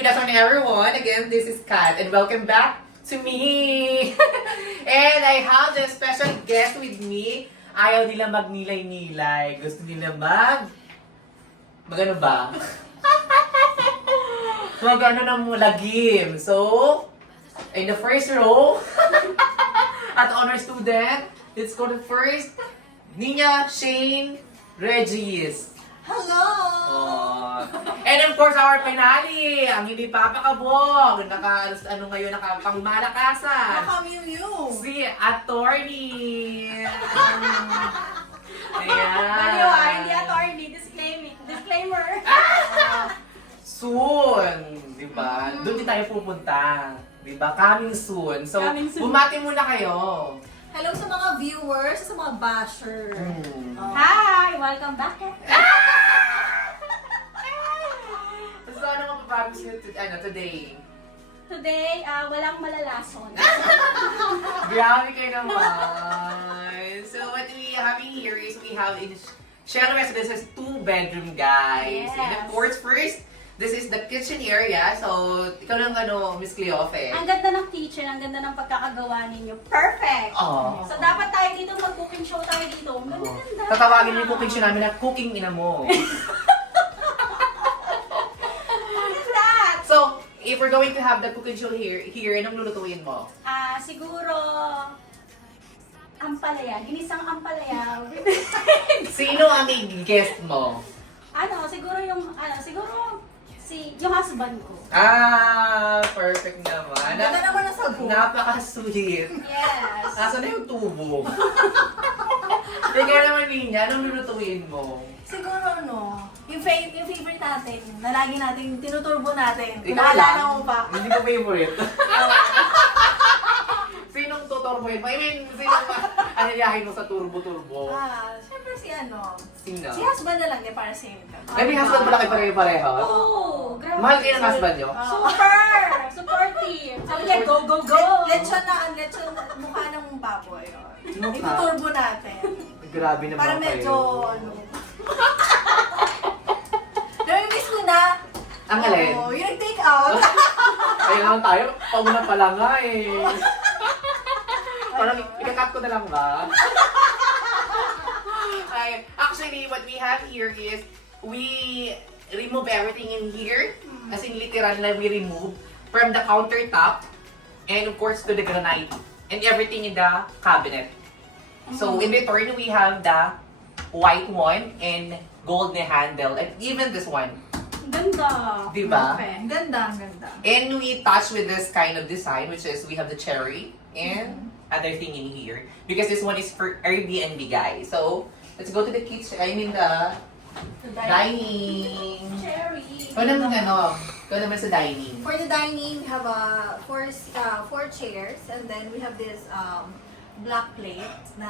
good afternoon everyone. Again, this is Kat and welcome back to me. And I have a special guest with me. Ayaw nila magnilay-nilay. Gusto nila ano ba? Mag-ano ng lagim. So, in the first row, at honor student, let's go to first, Nina, Shane, Regis. Hello! And of course, our finale, ang hindi papakabog, pangmalakasan. Naka-mew-mew. Si Attorney. Baliwa, hindi attorney. Disclaimer. Soon, di ba? Doon din tayo pupunta. Di ba? Coming soon. So, Coming soon. bumati muna kayo. Hello sa mga viewers, sa mga basher. Hi! Welcome back! So, ano mapapromise nyo today? Today, walang malalason. Grabe kayo naman. So, what we have here is we have in Shell Residences 2-bedroom, guys. Yes. And of course, first, this is the kitchen area. So, ikaw lang Miss Cleofe. Ang ganda ng kitchen, ang ganda ng pagkakagawa ninyo. Perfect! Oh. So, dapat tayo dito, mag-cooking show tayo dito. Ang ganda-ganda. Tatawagin niyo yung cooking show namin na cooking ina mo. What is that? So, if we're going to have the cooking show here, anong lulutuin mo? Siguro, ampalaya. Ginisang ampalaya. Sino ang guest mo? siguro yung husband ko. Perfect naman. Ganda naman ang sagot. Napaka-sweet. Yes. Nasaan na yung tubo? Ikaw naman, Nina, anong lulutuin mo? Siguro yung favorite natin, na lagi natin, tinuturbo natin. Kung Ikaw naalala lang? mo pa. Hindi ko favorite. Sinong tutorboin mo? I mean, sinong anilahin mo sa turbo-turbo? Siyempre Sino? si husband na lang niya para same ka. May husband pala kayo pareho? Oo, grabe. Mahal kayo ng husband nyo? Super! Supportive! Sabi niya, go, go, go! Lechon mukha ng baboy. Mukha? Ituturbo natin. Grabe naman Para kayo. medyo, Nami-miss mo na. Ang alin? Oo, yung nag-take out. Ayun naman tayo, pauna pa lang nga eh. Parang ikakat ko na lang ba? Ay, actually, what we have here is we remove everything in here. As in literal na we remove from the countertop and of course to the granite and everything in the cabinet. So in return, we have the white one and gold na handle and even this one. Ganda! Diba? Ang ganda, ang ganda. And we touch with this kind of design, which is we have the cherry and other thing in here. Because this one is for Airbnb, guys. So, let's go to the kitchen. I mean the dining. Cherry! Ikaw naman sa dining. For the dining, we have four chairs, and then we have this black plate na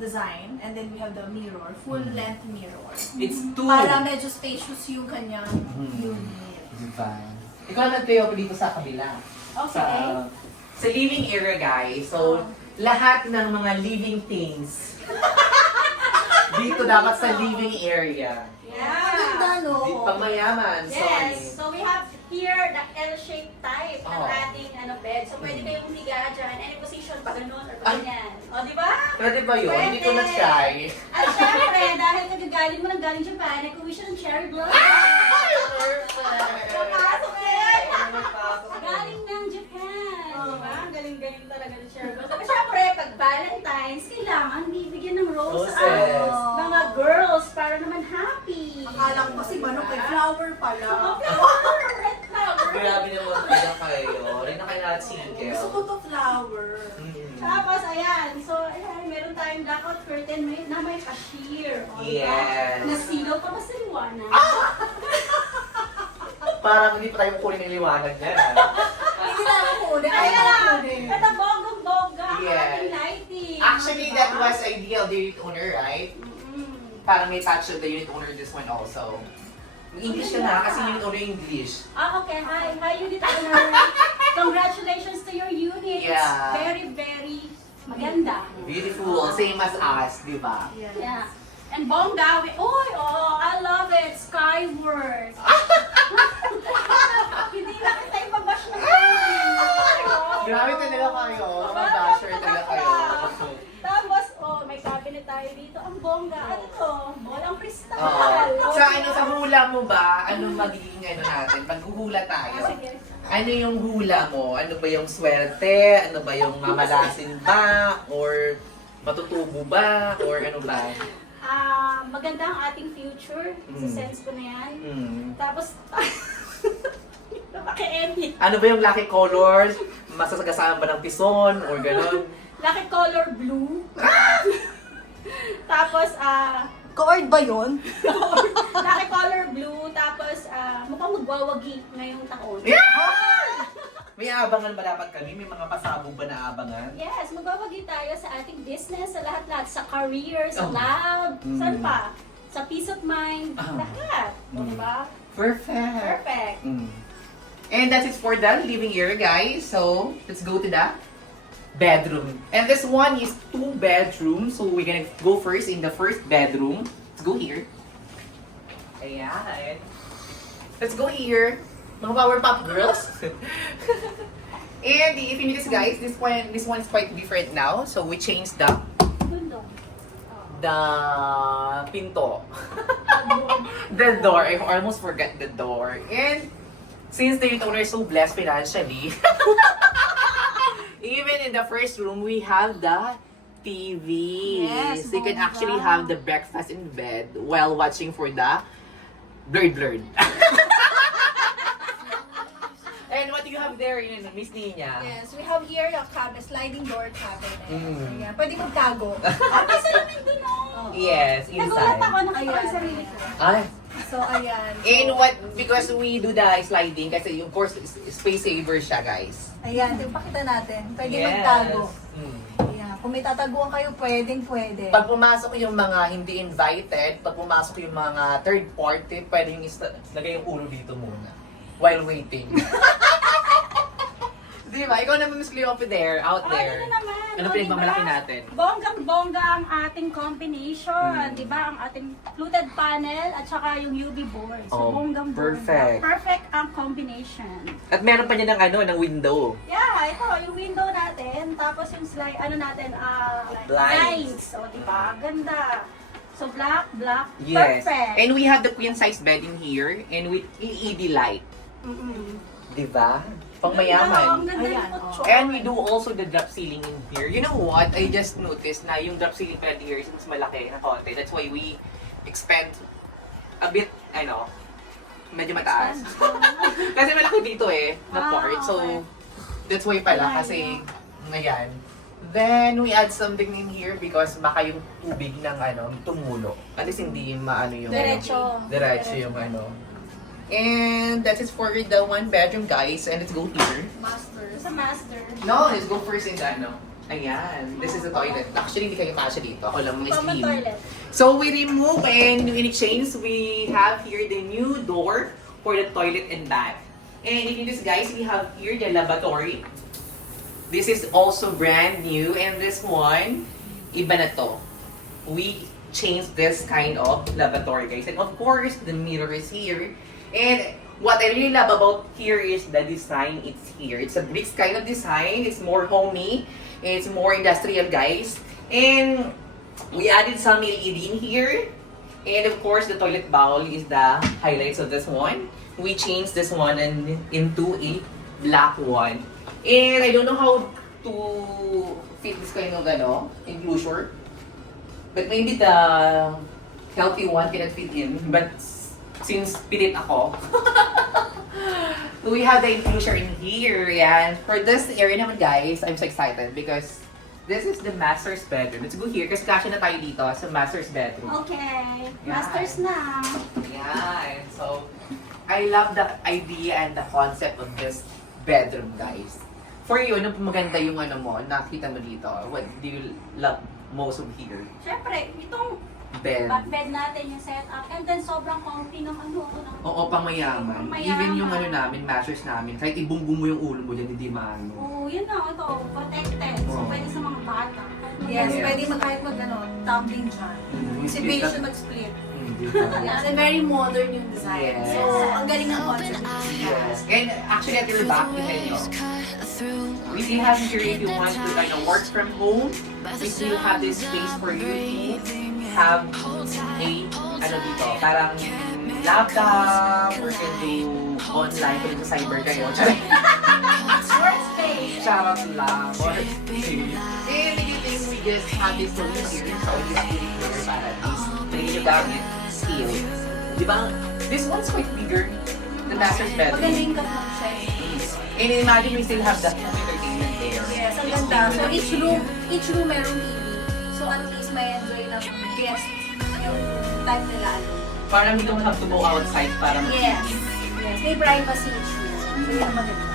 design, and then we have the mirror, full-length mirror. It's two. Para medyo spacious yung kanyang unit. Diba? Ikaw naman kayo dito sa kabila. Okay. Sa living area, guys. So, lahat ng mga living things dito dapat sa living area. Ang ganda, no? Di pang mayaman. Yes. So we have here the L-shaped type ng Oh. ating bed. So pwede kayong higa dyan. Any position pa ganun or pa ganyan. O, di ba? Pwede ba yun? Hindi ko Pwede. na-try. At syempre, dahil nagagaling mo ng galing Japan, nag-wish ng cherry blossom. Papasok yan! Galing ng Japan. Diba? Ang galing-galing talaga ng cherry blossom. At syempre, pag Valentine's, kailangan bibigyan ng rose sa Roses. mga girls para naman happy. Akala ko kasi manok ay flower pala. Flower! Red flower! Grabe naman kaya kayo. Rin na kayo lahat Gusto single. ko to flower. Tapos, ayan. So, ayan, meron tayong blackout curtain na may cashier. O, diba? Yes. Nasilaw pa ba sa liwanag? Parang hindi pa tayo kunin ng liwanag niya. Hindi na ako kunin. Ay, Ayan na lang! kunin. Ito, bonggang-bongga ang Yes. ating lighting. Actually, Diba? that was ideal, the unit owner, right? Parang may touch of the unit owner this one also. English ka na kasi unit owner English. Okay. Hi, unit owner. Congratulations to your unit. Yeah. It's very, very maganda. Beautiful, same as us, di ba? Yeah. And bongga, I love it. Skyward. Hindi kayo. Mga basher talaga kayo. Tapos, may cabinet tayo dito. Ang bongga. Ano to? Bolang kristal. Sa hula mo ba, ano magiging ano natin? Paghuhula tayo. Sige. Ano yung hula mo? Ano ba yung swerte? Ano ba yung mamalasin ba? Or matutubo ba? Or ano ba? Maganda ang ating future. Sense ko na yan. Tapos, napaka-Emmy. Ano ba yung lucky colors? Masasagasaan ba ng tison? Or gano'n? Lucky color blue. Tapos, Cord ba yun? lucky color blue. Tapos, mukhang magwawagi ngayong taon. Yeah! May abangan ba dapat kami? May mga pasabog ba na abangan? Yes, magwawagi tayo sa ating business, sa lahat-lahat. Sa career, sa Oh. lab, saan pa? Sa peace of mind, lahat. O, diba? Perfect! Perfect. And that's it for the living area, guys. So, let's go to the bedroom. And this one is 2 bedrooms. So, we're gonna go first in the first bedroom. Let's go here. Ayan. Let's go here. Mga Powerpuff Girls. And if you notice, guys, this one is quite different now. So, we changed the Gundo. pinto. The door. I almost forgot the door. And since the owner is so blessed financially, even in the first room, we have the TV. Yes, So you can bongga. actually have the breakfast in bed while watching for the blurred. And what do you have there, Miss Nina? Yes, we have here a cabinet, sliding door cabinet. Mm. So, yan. Pwede magtago. May salamin dun, oh. Yes, Nagulat ako, inside. nakita ko yung Ayan. sarili ko. Ay. So, ayan. And what, because we do the sliding, kasi of course, space saver siya, guys. Ayan, ipakita natin. Pwede Yes. magtago. Mm. Ayan. Kung may tataguan kayo, pwede. Pag pumasok yung mga hindi invited, pag pumasok yung mga third party, pwede yung lagay yung ulo dito muna. While waiting. Di ba? Ikaw naman, Miss Cleope out there. Ano naman? Ano oh, pinagmamalaki diba? natin? Bonggang-bongga ang ating combination. Mm. Di ba? Ang ating fluted panel at saka yung UV board. So, Oh, bonggang-bongga. perfect. Perfect ang combination. At meron pa niya ng window. Yeah, ito, yung window natin. Tapos yung slide, Blinds. blinds. So, di ba? Ganda. So, black, Yes. perfect. And we have the queen size bed in here and with LED light. Di ba? Pang Ang mayaman. ganda Ayan, ng oh. kutsyon. And we do also the drop ceiling in here. You know what? I just noticed na yung drop ceiling pala here is mas malaki na konti. That's why we expand a bit, medyo mataas. Kasi malaki dito na part. So, okay. that's why pala. Ayan, Kasi, ayan. Then, we add something in here because baka yung tubig ng tumulo. At least hindi maano yung... Diretso yung And that is for the 1 bedroom, guys. And let's go here. Master. Sa master. No, let's go first in the Ayan. This is the toilet. Actually, hindi kayo kasya dito. Ako lang, may Common stream. toilet. So, we remove and in exchange, we have here the new door for the toilet and bath. And in this, guys, we have here the lavatory. This is also brand new. And this one, iba na to. We changed this kind of lavatory, guys. And of course, the mirror is here. And what I really love about here is the design. It's here. It's a bricks kind of design. It's more homey. It's more industrial, guys. And we added some LED in here. And of course, the toilet bowl is the highlights of this one. We changed this one into a black one. And I don't know how to fit this kind of enclosure. But maybe the healthy one cannot fit in. But since pilit ako, we have the enclosure in here. And for this area naman, guys, I'm so excited because this is the master's bedroom. Let's go here kasi kasya na tayo dito sa master's bedroom. Okay. Yeah. Masters na. Yan. So, I love the idea and the concept of this bedroom, guys. For you, ano maganda yung nakita mo dito? What do you love most of here? Siyempre, itong Bed. bed natin yung setup. And then sobrang comfy ng Oo, pangmayaman. Pangmayaman. Even yung namin, mattress namin, kahit ibungbong mo yung ulo mo dyan, hindi maano. Oo, yun na. Ito, protected. So, Oo. pwede sa mga bata. Yes, Yes. pwede kahit tumbling dyan. Mm, Si split Beige up. mag-split. Yes, and very modern yung design. Yes. So, ang galing ng concept. Yes. And actually at your back, tingnan nyo. We still have here if you want to work from home. We still have this space for you to have a dito, parang laptop or can do online kung sa cyber kayo. Workspace. Charot lang. Workspace. And anything we just have this solution here. So we just put it here para at least pwede nyo gamit still. Di ba? This one's quite bigger. The master's bedroom. Magaling ka ng size. And imagine we still have the home entertainment there. Yes, ang ganda. So, each room merong TV. So, at least may enjoy ng guest yung time nila. Parang you don't have to go outside para Yes. Yes. May privacy each room. So, yun ang maganda.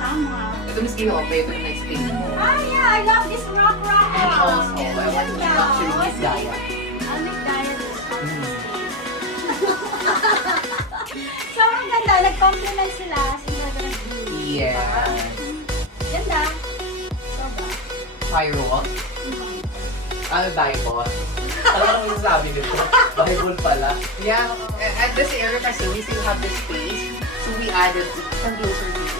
Tama. Ito mas okay. Ito yung next thing mo. Ah, yeah, I love this rock And also, I want to capture this Gaia. I'll make Gaia this So, ang ganda. Nag-compliment sila sa Dragon Blue. Yeah. Ganda. So ba? Firewall. Ano Bible? Alam mo yung sabi nito? Bible pala. Yeah, at this area kasi we still have the space. So we added, some closer dito.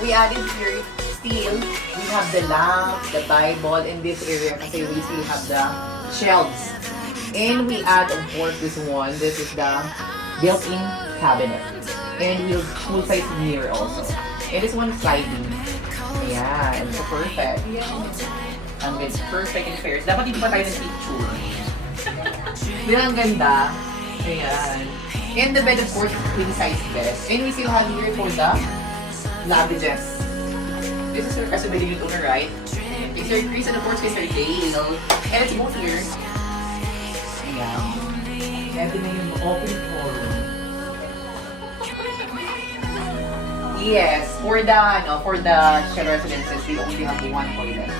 We added here, still, we have the lamp, the Bible, in this area kasi we still have the shelves. And we add, of course, this one. This is the built-in cabinet. And we'll full-size mirror also. And this one is sliding. Ayan, so perfect. Ang ganda. Perfect in pairs. Dapat dito pa tayo ng picture. Di ba ang ganda? Ayan. And the bed, of course, is queen size bed. And we still have here for the luggages. This is your accessibility owner, right? It's your Chris and of course it's your Dale. And it's both here. Ayan. Ito na yung open forum. Yes, for the shell residences, they only have one toilet.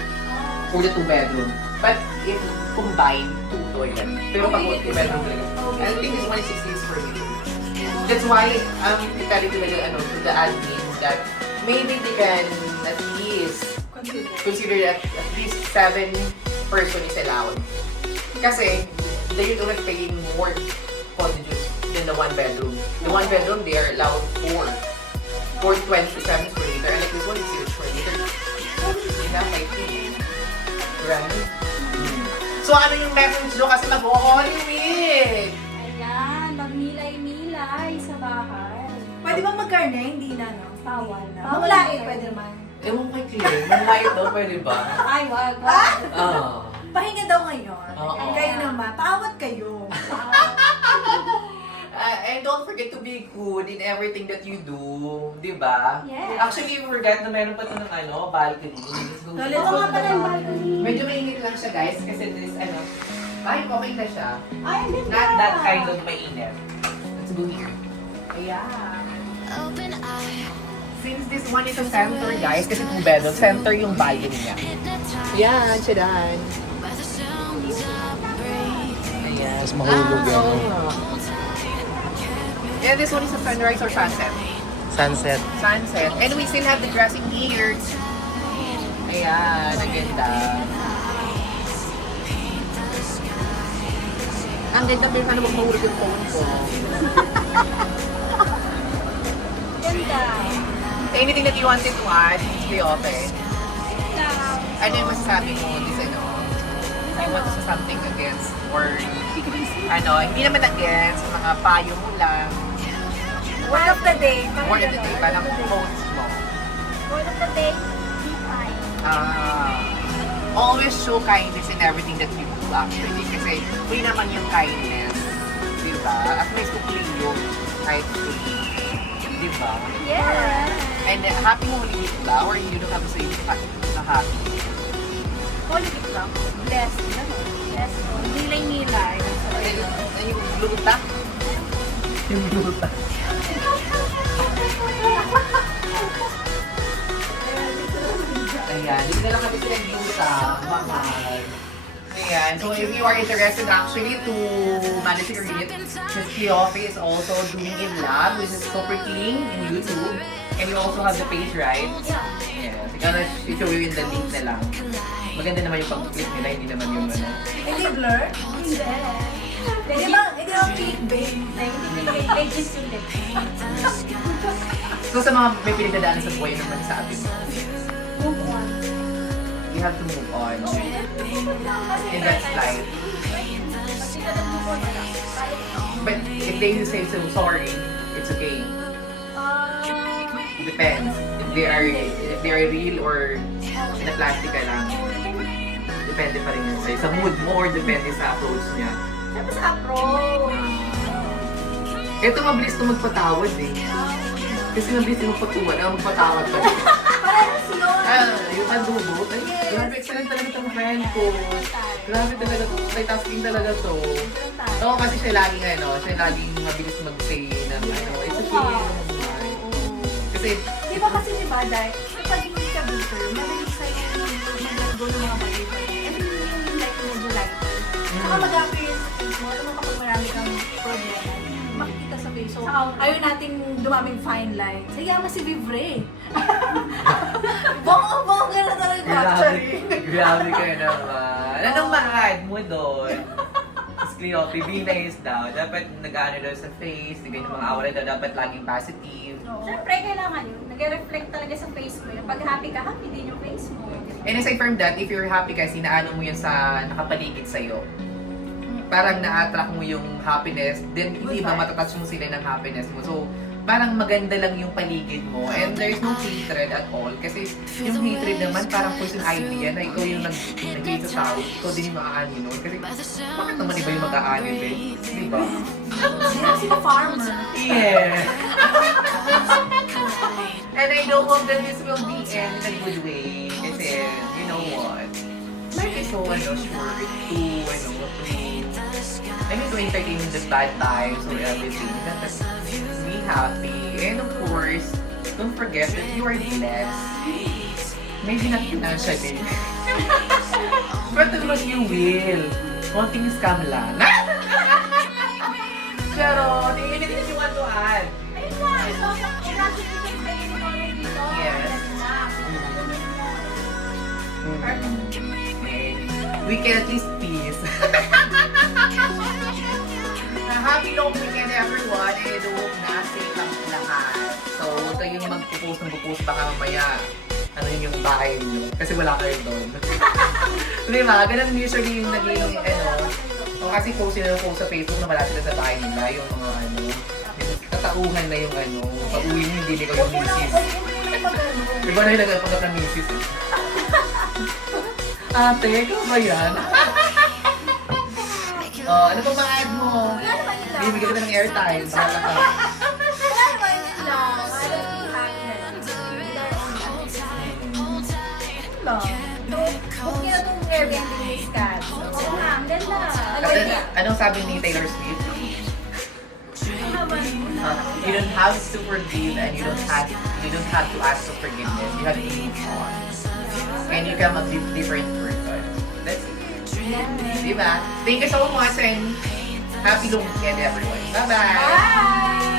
For the 2-bedroom. But if combined, 2 toilet. Pero pag 2-bedroom talaga. I think this one is 6 days per week. That's why I'm telling to the admin that maybe they can at least consider that at least 7 person is allowed. Kasi the unit is paying more cottages than the 1-bedroom. The 1-bedroom, they are allowed 4. For 27 square meter. And like this one is 0 square meter. Yeah, I think. Right? So ano yung message nyo kasi mag-Holy Week? Ayan, magmilay-milay sa bahay. Pwede bang magkarne? Hindi na, no? Bawal na. Mamulain, pwede naman. Ewan kay Claire, manlayot daw pwede ba? Ay, wag. Ah. Pahinga daw ngayon. Oo. Kayo naman. Paawat kayo. And don't forget to be good in everything that you do, di ba? Yes. Actually, you forget na meron pa ito ng balcony. Let's go. So, let's Oo go nga to pala the yung balcony. balcony. Medyo mainit lang siya guys kasi this ay okay na siya. Ay, ang ganda. Not that kind of mainit. Let's go here. Ayan. Since this one is a center guys, kasi 2 bedroom, center yung balcony niya. Ayan, siya. Ayan. Mas mahulog yan. Yeah, this one is a sunrise or sunset. Sunset. Sunset. And we still have the dressing here. Ayan, ang ganda. Ang ganda, pero sana huwag mahulog yung phone ko. Ganda. Anything that you wanted to add, it's okay. Ano yung masasabi mo, this I want to say something against or hindi naman against, mga payo mo lang. Word of the day. Word of the day, parang quotes mo. Word of the day, be kind. Always show kindness in everything that you do actually. Kasi free naman yung kindness. Diba? At may sukli yun. Kahit free. Diba? Yeah. And happy Holy Week ba? Or you don't have to say na happy? Holy Week lang. Bless. Yes. Nilay-nilay. And yung gluta? Yung gluta. Ayan, dito na lang kami sila gluta. Mahal. Ayan, so if you are interested actually to manage your unit, Miss Cleofe is also doing a vlog which is super clean in YouTube. And you also have the page, right? Yes, gonna show you in the link na lang. Maganda naman yung pag-click nila, hindi naman yung Hindi blur? Hindi. Hindi ba clickbait? Hindi legit yung legit. So sa mga may pinagdadaanan sa buhay naman sa atin mo, Move on. you have to move on. And that's life. But if they will say so sorry, it's okay. Depends. If they are real or na plastic ka lang. Depende pa rin yun sa'yo. Sa mood mo or depende sa approach niya. Siyempre sa approach. Ito mabilis to magpatawad eh. Kasi mabilis yung magpatawad pa rin. Parehas yun. Yung adobo. Ay, grabe, excellent talaga itong friend ko. Grabe talaga to. Multitasking talaga to. Oo, kasi siya laging mabilis mag-say na it's okay. Kasi, Di ba kasi di ba, Dai, kapag hindi ka bitter, madaling sa'yo mag-go ng mga bagay-bagay. And yung like medyo lighter. Saka mag-appearance sa face mo, alam mo kapag marami kang problema, makikita sa face. So, ayaw nating dumaming fine lines. Kaya mas si Vivre. Bongga na talaga actually. grabe kayo naman. Anong ma-add mo doon? Mas Cleope, be nice daw. Dapat nag-ano daw sa face, ganyan mga aura daw, dapat laging positive. Siyempre, kailangan yun. Nag-reflect talaga sa face mo yun. Pag happy ka, happy din yung face mo. And aside from that, if you're happy kasi, naano mo yun sa nakapaligid sa'yo. Parang na-attract mo yung happiness, then hindi ba matatouch mo sila ng happiness mo. So, parang maganda lang yung paligid mo. And there's no hatred at all. Kasi yung hatred naman, parang poison ivy yan. Na ikaw yung nag-hate sa tao, ikaw din yung maaani nun. Kasi, bakit naman iba yung mag-aani, babe? Di ba? Hindi kasi farmer. Yeah. And I know hope that this will be end in a good way. Kasi, you know what? Life is so, sure to entertain the bad times or everything. That's be happy. And of course, don't forget that you are blessed. Maybe not financially. But you will. Konting scam lang. Pero, anything that you want to add? Ayun lang. So, congratulations kayo ni Mami dito. Yes. Perfect. We can at least peace. Happy long weekend everyone and hope na safe ang lahat. So, huwag kayong magpupost baka mamaya ano yun yung bahay niyo. Kasi wala kayo doon. Di ba? Ganun usually yung naging So, kasi post sila sa Facebook na wala sila sa bahay nila. Yung mga katauhan na yung pag-uwi niyo hindi nila yung misis. Di ba na yung nagpagkat ng misis? Ate, ikaw ba yan? Ano pang ma-add mo? Bibigyan kita ng airtime. Bahala ka. Wala naman yun lang. Wala be happy na lang. Lang. So, huwag niyo na itong Airbnb ni Scott. Oo nga, ang ganda. Anong sabi ni Taylor Swift? You don't have to forgive and you don't have to ask for forgiveness. You have to move on. And you can be different person. That's it. Diba? Thank you so much and happy long weekend everyone. Bye-bye! Bye!